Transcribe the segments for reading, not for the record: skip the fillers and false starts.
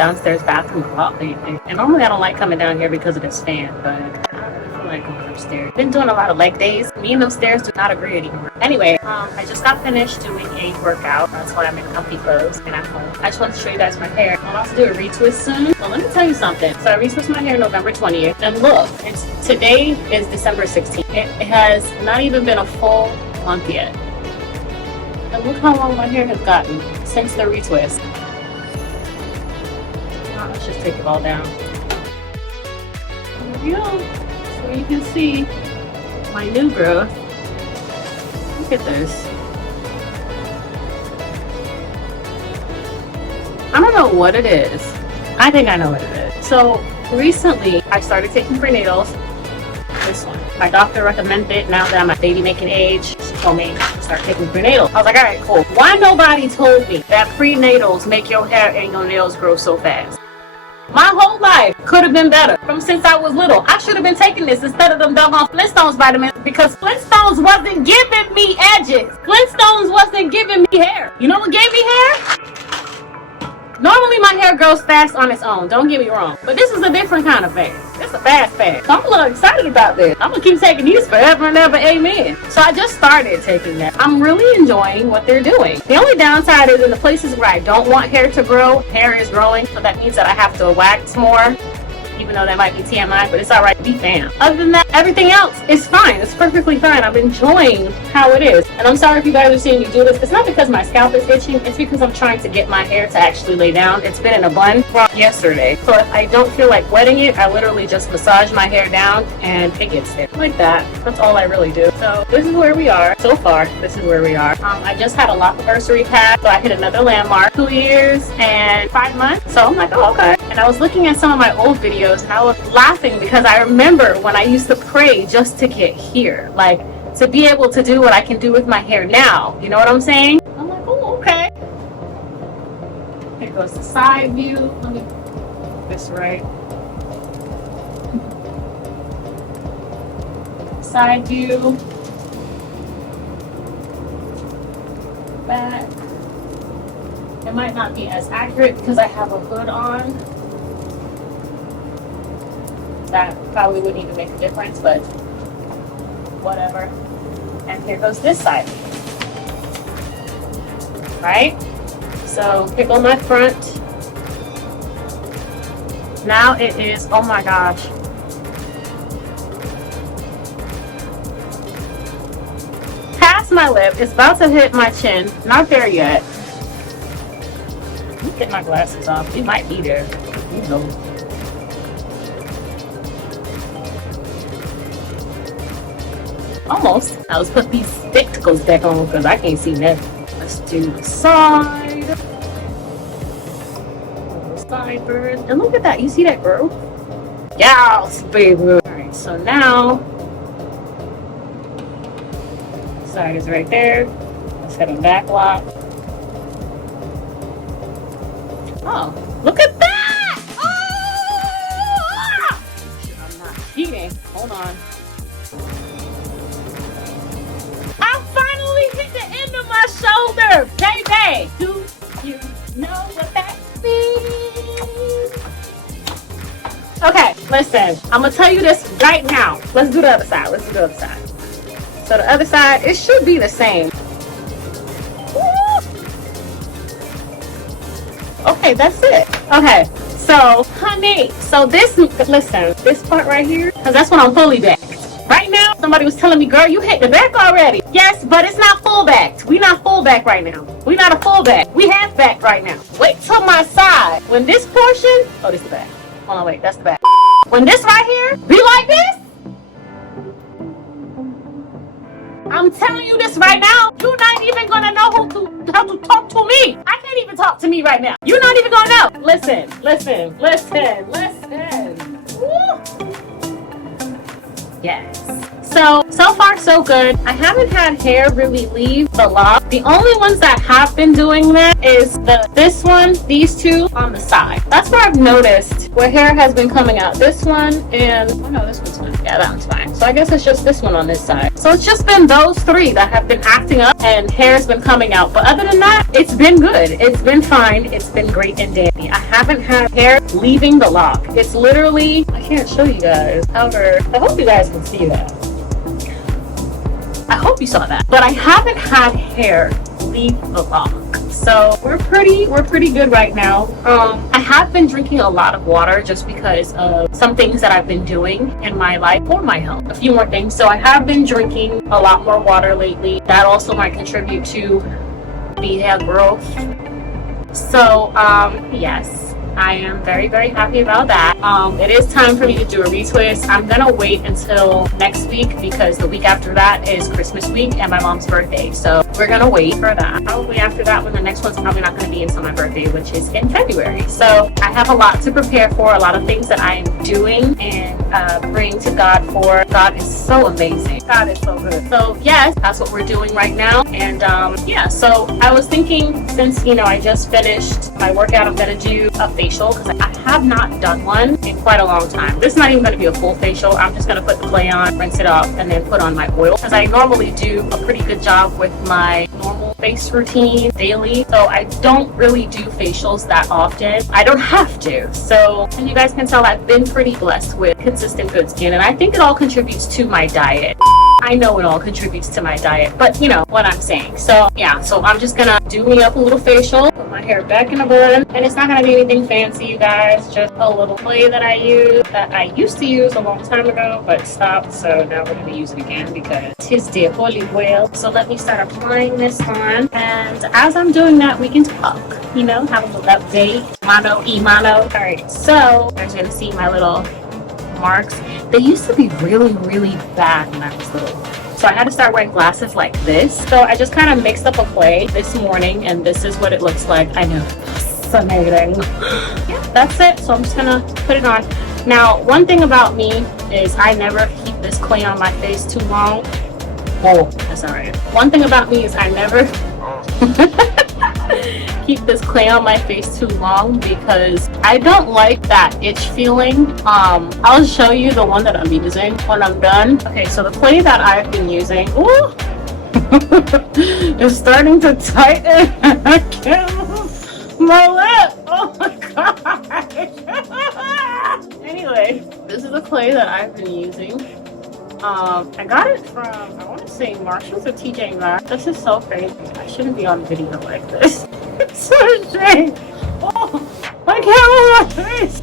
downstairs bathroom a lot lately. And normally I don't like coming down here because of this fan, but I don't really feel like going upstairs. Been doing a lot of leg days. Me and upstairs do not agree anymore. Anyway, I just got finished doing a workout. That's why I'm in comfy clothes and at home. I just wanted to show you guys my hair. I'm about to do a retwist soon. Well, let me tell you something. So I retwist my hair November 20th. And look, today is December 16th. It has not even been a full month yet. And look how long my hair has gotten since the retwist. Let's just take it all down. There we go. So you can see my new growth. Look at this. I don't know what it is. I think I know what it is. So recently I started taking prenatals. This one. My doctor recommended it now that I'm at baby making age. She told me to start taking prenatals. I was like, all right, cool. Why nobody told me that prenatals make your hair and your nails grow so fast? My whole life could have been better from since I was little. I should have been taking this instead of them doggone Flintstones vitamins because Flintstones wasn't giving me edges. Flintstones wasn't giving me hair. You know what gave me hair? Normally my hair grows fast on its own, don't get me wrong. But this is a different kind of fast. It's a fast fast. So I'm a little excited about this. I'm gonna keep taking these forever and ever, amen. So I just started taking them. I'm really enjoying what they're doing. The only downside is in the places where I don't want hair to grow, hair is growing. So that means that I have to wax more. Even though that might be TMI, but it's alright to be fam. Other than that, everything else is fine. It's perfectly fine. I'm enjoying how it is. And I'm sorry if you guys are seeing me do this. It's not because my scalp is itching. It's because I'm trying to get my hair to actually lay down. It's been in a bun from yesterday. So if I don't feel like wetting it, I literally just massage my hair down and it gets there. Like that. That's all I really do. So this is where we are. So far, this is where we are. I just had a lock anniversary pass. So I hit another landmark. 2 years and 5 months. So I'm like, oh, okay. And I was looking at some of my old videos and I was laughing because I remember when I used to pray just to get here, like to be able to do what I can do with my hair now. You know what I'm saying? I'm like, oh, okay. Here goes the side view. Let me get this right. Side view. Back. It might not be as accurate because I have a hood on. That probably wouldn't even make a difference, but whatever. And here goes this side. Right? So here goes my front. Now it is, oh my gosh. Past my lip. It's about to hit my chin. Not there yet. Let me get my glasses off. It might be there. You know. Almost. Now let's put these spectacles back on because I can't see nothing. Let's do the side. Sideburns. And look at that. You see that growth? Yes, baby. Alright, so now side is right there. Let's hit a back lock. Oh, look at that! Oh! I'm not cheating. Hold on. My shoulder, baby. Do you know what that means? Okay, listen. I'm gonna tell you this right now. Let's do the other side. Let's do the other side. So the other side, it should be the same. Woo! Okay, that's it. Okay, so honey, so this, listen, this part right here, because that's when I'm fully back. Right now, somebody was telling me, girl, you hit the back already. Yes, but it's not full back. We not full back right now. We not a full back. We half back right now. Wait till my side. When this portion, oh, this is the back. Hold on, wait, that's the back. When this right here be like this, I'm telling you this right now, you're not even gonna know how to talk to me. I can't even talk to me right now. You're not even gonna know. Listen, listen, listen, listen. Woo. Yes. So far so good. I haven't had hair really leave the lock. The only ones that have been doing that is this one, these two on the side. That's where I've noticed where hair has been coming out. This one and, oh no, this one's fine. Yeah, that one's fine. So I guess it's just this one on this side. So it's just been those three that have been acting up and hair has been coming out. But other than that, it's been good. It's been fine. It's been great and dandy. I haven't had hair leaving the lock. It's literally, I can't show you guys. However, I hope you guys can see that. I hope you saw that. But I haven't had hair leave the lock. So we're pretty good right now. I have been drinking a lot of water just because of some things that I've been doing in my life for my health. A few more things. So I have been drinking a lot more water lately. That also might contribute to the hair growth. So yes, I am very happy about that. It is time for me to do a retwist. I'm gonna wait until next week because the week after that is Christmas week and my mom's birthday. So we're gonna wait for that. Probably after that, when the next one's probably not gonna be until my birthday, which is in February. So I have a lot to prepare for, a lot of things that I am doing and praying to God for. God is so amazing. God is so good. So yes, that's what we're doing right now. And yeah, so I was thinking, since I just finished my workout, I'm gonna do a facial because I have not done one in quite a long time. This is not even going to be a full facial. I'm just going to put the clay on, rinse it off, and then put on my oil because I normally do a pretty good job with my normal face routine daily. So I don't really do facials that often. I don't have to. So, and you guys can tell I've been pretty blessed with consistent good skin, and I think it all contributes to my diet. I know it all contributes to my diet, but you know what I'm saying. So yeah, so I'm just gonna do me up a little facial, put my hair back in a bun, and it's not gonna be anything fancy, you guys, just a little clay that I used to use a long time ago, but stopped. So now we're gonna use it again because it's the holy whale. So let me start applying this on, and as I'm doing that, we can talk, have a little update, mano y mano. All right, so you're gonna see my little marks. They used to be really bad when I was little, so I had to start wearing glasses like this. So I just kind of mixed up a clay this morning, and this is what it looks like. I know, fascinating. Yeah, that's it. So I'm just gonna put it on. Now, one thing about me is I never keep this clay on my face too long. Oh, that's all right. One thing about me is I never keep this clay on my face too long because I don't like that itch feeling. I'll show you the one that I'm using when I'm done. Okay, so the clay that I've been using, ooh, is starting to tighten. I can't move my lip. Oh my god. Anyway, this is the clay that I've been using. I got it from, I want to say Marshalls or TJ Maxx. This is so crazy. I shouldn't be on video like this. It's so strange. Oh, I can't move my face.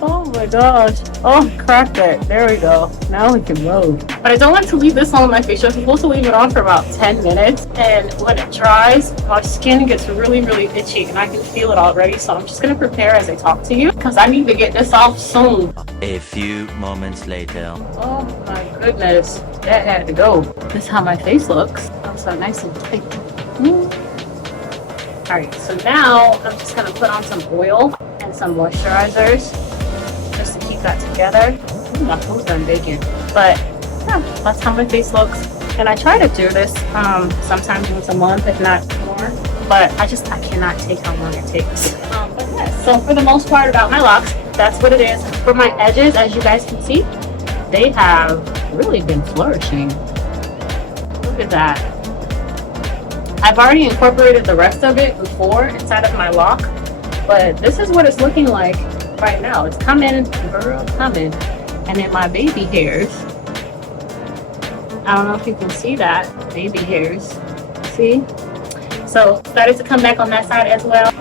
Oh my gosh. Oh, cracked it. There we go. Now we can move. But I don't like to leave this on my face. You're supposed to leave it on for about 10 minutes. And when it dries, my skin gets really itchy and I can feel it already. So I'm just going to prepare as I talk to you because I need to get this off soon. A few moments later. Oh my goodness. That had to go. This is how my face looks. Oh, so nice and tight. Alright, so now I'm just going to put on some oil and some moisturizers just to keep that together. Ooh, my toes done baking. But yeah, that's how my face looks. And I try to do this sometimes once a month, if not more. But I cannot take how long it takes. But yeah, so for the most part about my locks, that's what it is. For my edges, as you guys can see, they have really been flourishing. Look at that. I've already incorporated the rest of it before inside of my lock, but this is what it's looking like right now. It's coming, girl, coming. And then my baby hairs. I don't know if you can see that. Baby hairs. See? So started to come back on that side as well.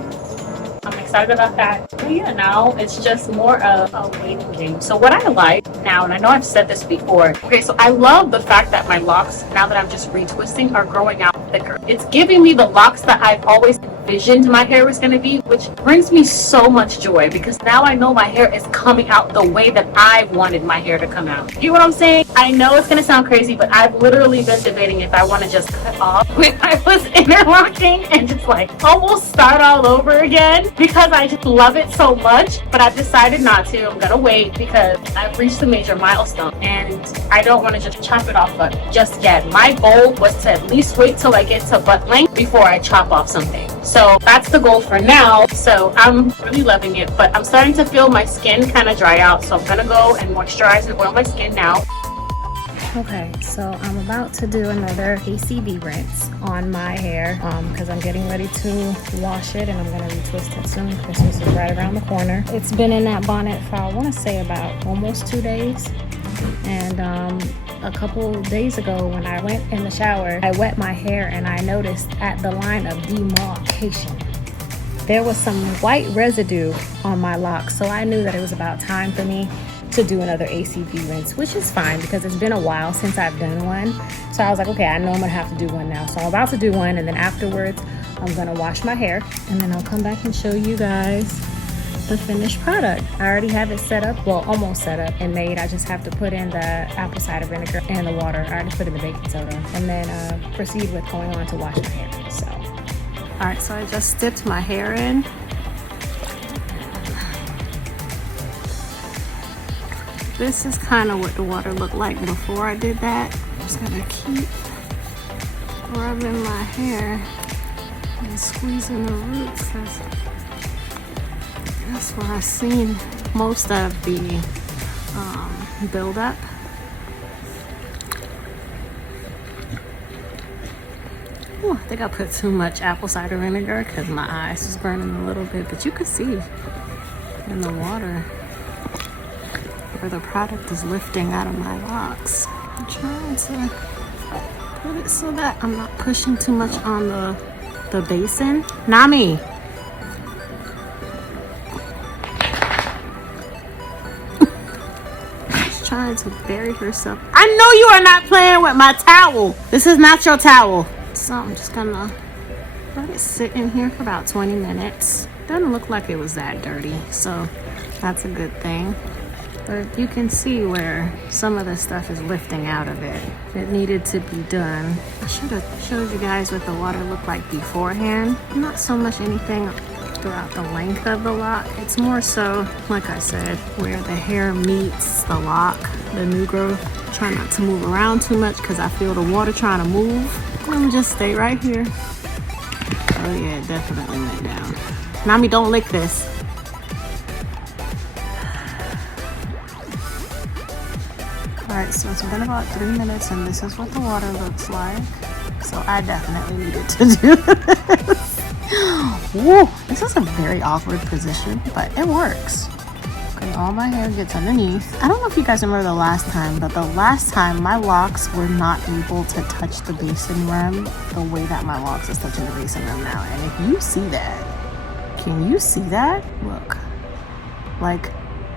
I'm excited about that. But yeah, now it's just more of a waiting game. So what I like now, and I know I've said this before, okay, so I love the fact that my locks, now that I'm just retwisting, are growing out thicker. It's giving me the locks that I've always envisioned my hair was going to be, which brings me so much joy because now I know my hair is coming out the way that I wanted my hair to come out. You know what I'm saying? I know it's going to sound crazy, but I've literally been debating if I want to just cut off when I was interlocking and just like almost start all over again because I just love it so much. But I've decided not to. I'm going to wait because I've reached a major milestone and I don't want to just chop it off just yet. My goal was to at least wait till I get to butt length before I chop off something. So So that's the goal for now. So I'm really loving it, but I'm starting to feel my skin kind of dry out. So I'm gonna go and moisturize and oil my skin now. Okay, so I'm about to do another ACV rinse on my hair because I'm getting ready to wash it, and I'm going to retwist it soon. Christmas is right around the corner. It's been in that bonnet for, I want to say, about almost 2 days. And a couple days ago when I went in the shower, I wet my hair and I noticed at the line of demarcation there was some white residue on my locks. So I knew that it was about time for me to do another ACV rinse, which is fine because it's been a while since I've done one. So I was like, okay, I know I'm gonna have to do one now. So I'm about to do one, and then afterwards I'm gonna wash my hair, and then I'll come back and show you guys the finished product. I already have it set up, well, almost set up and made. I just have to put in the apple cider vinegar and the water. I already put in the baking soda, and then proceed with going on to wash my hair. So, all right, so I just dipped my hair in. This is kind of what the water looked like before I did that. I'm just gonna keep rubbing my hair and squeezing the roots, because that's where I've seen most of the buildup. Ooh, I think I put too much apple cider vinegar because my eyes was burning a little bit, but you could see in the water where the product is lifting out of my locks. I'm trying to put it so that I'm not pushing too much on the basin. Nami! She's trying to bury herself. I know you are not playing with my towel. This is not your towel. So I'm just gonna let it sit in here for about 20 minutes. Doesn't look like it was that dirty, so that's a good thing. But you can see where some of the stuff is lifting out of it. It needed to be done. I should have showed you guys what the water looked like beforehand. Not so much anything throughout the length of the lock. It's more so, like I said, where the hair meets the lock, the new growth. Try not to move around too much because I feel the water trying to move. Let me just stay right here. Oh yeah, it definitely went down. Nami, don't lick this. Alright, so it's been about 3 minutes and this is what the water looks like. So I definitely needed to do this. Woo, this is a very awkward position, but it works. Okay, all my hair gets underneath. I don't know if you guys remember the last time, but the last time my locks were not able to touch the basin rim the way that my locks is touching the basin rim now. And if you see that, can you see that? Look, like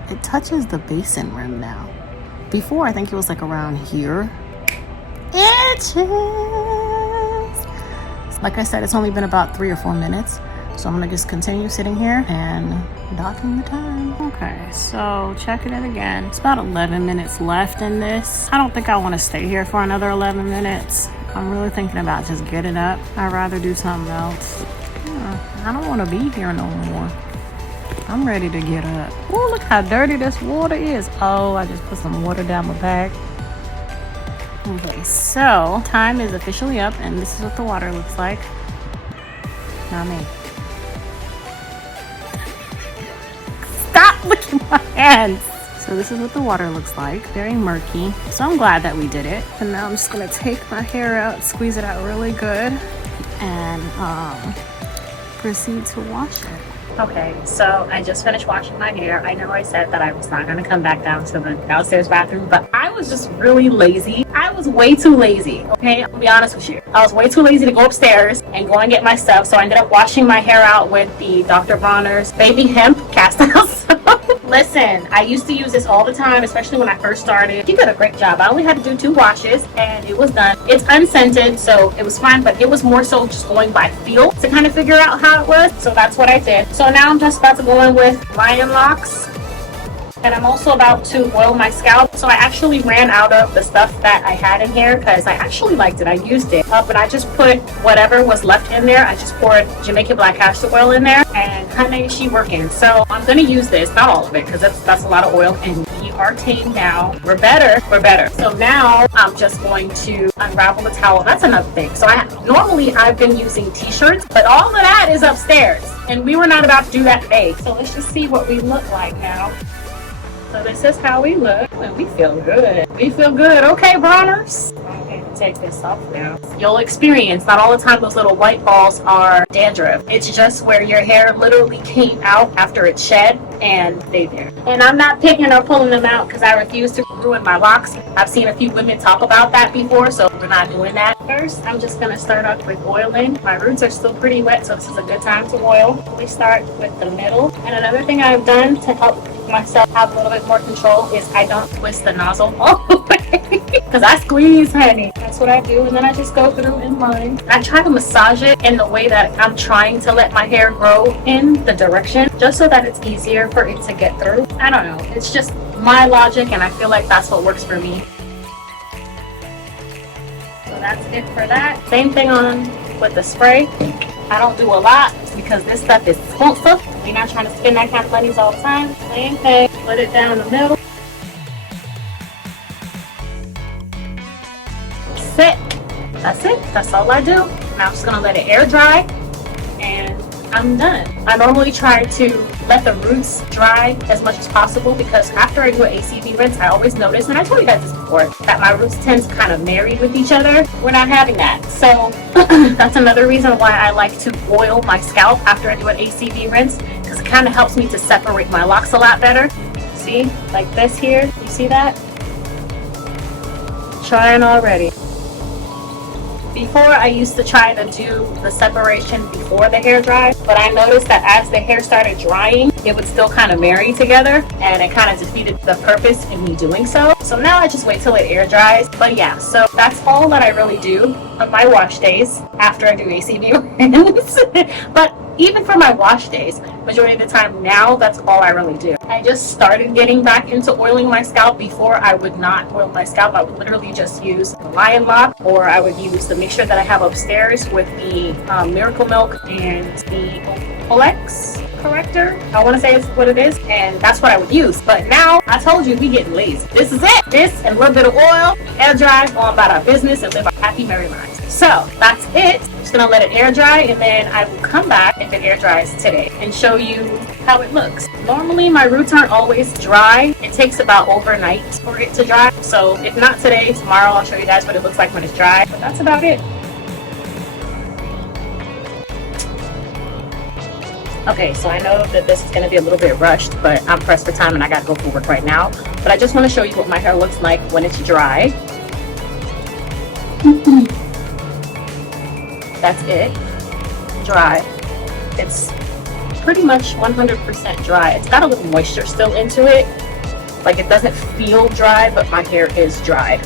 it touches the basin rim now. Before, I think it was like around here. Itches! Like I said, it's only been about 3 or 4 minutes. So I'm gonna just continue sitting here and docking the time. Okay, so checking it again. It's about 11 minutes left in this. I don't think I wanna stay here for another 11 minutes. I'm really thinking about just getting up. I'd rather do something else. I don't wanna be here no more. I'm ready to get up. Oh, look how dirty this water is. Oh, I just put some water down my back. Okay, so time is officially up, and this is what the water looks like. Not me. Stop licking my hands. So this is what the water looks like. Very murky. So I'm glad that we did it. And now I'm just gonna take my hair out, squeeze it out really good, and proceed to wash it. Okay, so I just finished washing my hair. I know I said that I was not going to come back down to the downstairs bathroom, but I was just really lazy. I was way too lazy, okay? I'll be honest with you. I was way too lazy to go upstairs and go and get my stuff, so I ended up washing my hair out with the Dr. Bronner's Baby Hemp Cast Out Soap. Listen, I used to use this all the time, especially when I first started. She did a great job. I only had to do 2 washes, and it was done. It's unscented, so it was fine, but it was more so just going by feel to kind of figure out how it was, so that's what I did. So now I'm just about to go in with Lion Locks, and I'm also about to oil my scalp. So I actually ran out of the stuff that I had in here because I actually liked it. I used it up, and I just put whatever was left in there. I just poured Jamaican black castor oil in there, and honey, she working. So I'm gonna use this, not all of it, because that's a lot of oil, and we are tamed now. We're better. We're better. So now I'm just going to unravel the towel. That's another thing. So normally I've been using t-shirts, but all of that is upstairs. And we were not about to do that today. So let's just see what we look like now. So this is how we look, and we feel good. We feel good. Okay, Broners. Okay, take this off now. You'll experience, not all the time those little white balls are dandruff. It's just where your hair literally came out after it shed and stayed there. And I'm not picking or pulling them out because I refuse to ruin my locks. I've seen a few women talk about that before, so we're not doing that. First, I'm just going to start off with oiling. My roots are still pretty wet, so this is a good time to oil. We start with the middle. And another thing I've done to help myself have a little bit more control is I don't twist the nozzle all the way because I squeeze, honey. That's what I do, and then I just go through in line. I try to massage it in the way that I'm trying to let my hair grow in the direction, just so that it's easier for it to get through. I don't know, it's just my logic, and I feel like that's what works for me. So that's it for that. Same thing on with the spray. I don't do a lot because this stuff is expensive. We're not trying to spend that kind of money all the time. Same thing, put it down the middle. Sit. That's it. That's all I do. Now I'm just gonna let it air dry and I'm done. I normally try to let the roots dry as much as possible because after I do an ACV rinse, I always notice, and I told you guys this before, that my roots tend to kind of marry with each other. We're not having that. So that's another reason why I like to oil my scalp after I do an ACV rinse, because it kind of helps me to separate my locks a lot better. See, like this here, you see that? Trying already. Before, I used to try to do the separation before the hair dried, but I noticed that as the hair started drying, it would still kind of marry together, and it kind of defeated the purpose in me doing so. So now I just wait till it air dries. But yeah, so that's all that I really do on my wash days after I do ACV rinse. But even for my wash days, majority of the time now, that's all I really do. I just started getting back into oiling my scalp. Before, I would not oil my scalp. I would literally just use Lion Lock, or I would use the mixture that I have upstairs with the Miracle Milk and the Olex corrector. I want to say it's what it is, and that's what I would use. But now, I told you, we getting lazy. This is it. This and a little bit of oil, air dry, go on about our business, and live our happy, merry lives. So that's it. I'm just gonna let it air dry, and then I will come back if it air dries today and show you how it looks. Normally, my roots aren't always dry. It takes about overnight for it to dry. So if not today, tomorrow I'll show you guys what it looks like when it's dry. But that's about it. Okay, so I know that this is going to be a little bit rushed, but I'm pressed for time and I got to go for work right now. But I just want to show you what my hair looks like when it's dry. That's it. Dry. It's pretty much 100% dry. It's got a little moisture still into it. Like, it doesn't feel dry, but my hair is dried.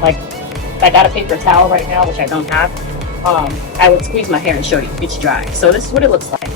Like, I got a paper towel right now, which I don't have. I would squeeze my hair and show you it's dry. So this is what it looks like.